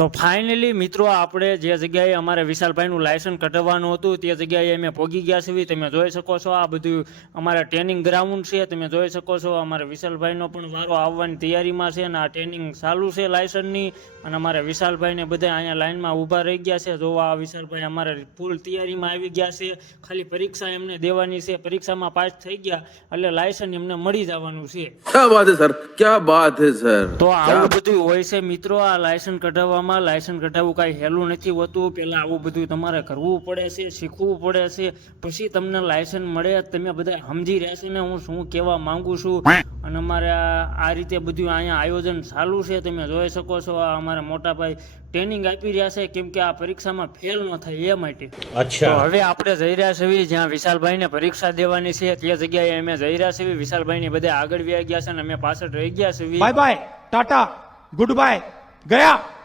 તો ફાઇનલી મિત્રો આપણે જે જગ્યાએ અમારે વિશાલભાઈનું લાયસન્સ કઢાવવાનું હતું તે જગ્યાએ અમે પહોંચી ગયા છીએ. તમે જોઈ શકો છો આ બધું અમારા ટ્રેનિંગ ગ્રાઉન્ડ છે. તમે જોઈ શકો છો અમારે વિશાલભાઈનો પણ વારો આવવાની તૈયારીમાં છે અને આ ટ્રેનિંગ ચાલુ છે લાયસન્સની. અને અમારે વિશાલભાઈને બધા અહીંયા લાઇનમાં ઊભા રહી ગયા છે. જોવા આ વિશાલભાઈ અમારે ફૂલ તૈયારીમાં આવી ગયા છે. ખાલી પરીક્ષા એમને દેવાની છે. પરીક્ષામાં પાસ થઈ ગયા એટલે લાયસન્સ એમને મળી જવાનું છે. क्या बात है सर, क्या बात है सर. તો આવું બધું હોય છે મિત્રો. આ લાયસન્સ કઢાવવામાં લાયસન્સ કઢાવવું કાંઈ હેલું નથી હોતું. પહેલાં આવું બધું તમારે કરવું પડે છે, શીખવું પડે છે, પછી તમને લાયસન્સ મળે. તમે બધા સમજી રહેશે ને હું શું કહેવા માંગુ છું. અને અમારે આ રીતે બધું અહીંયા આયોજન ચાલુ છે. તમે જોઈ શકો છો આ અમારા મોટા ભાઈ ટ્રેનિંગ આપી રહ્યા છે, કેમ કે આ પરીક્ષામાં ફેલ ન થાય એ માટે. તો હવે આપણે જઈ રહ્યા છીએ જ્યાં વિશાલભાઈને પરીક્ષા દેવાની છે તે જગ્યાએ અમે જઈ રહ્યા છીએ. વિશાલભાઈની બધા આગળ વ્યા ગયા છે અને અમે પાછળ રહી ગયા છીએ. Bye bye tata goodbye गया.